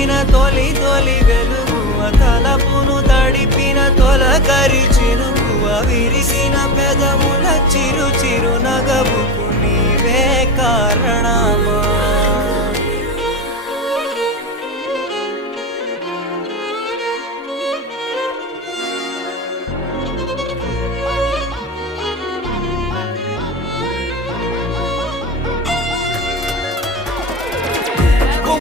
నింపిన తొలి తొలి వెలుగువ తలపును తడిపిన తొలకరి చినుకువ విరిసిన పెదముల చిరు చిరు నగవుకు నీవే కారణమా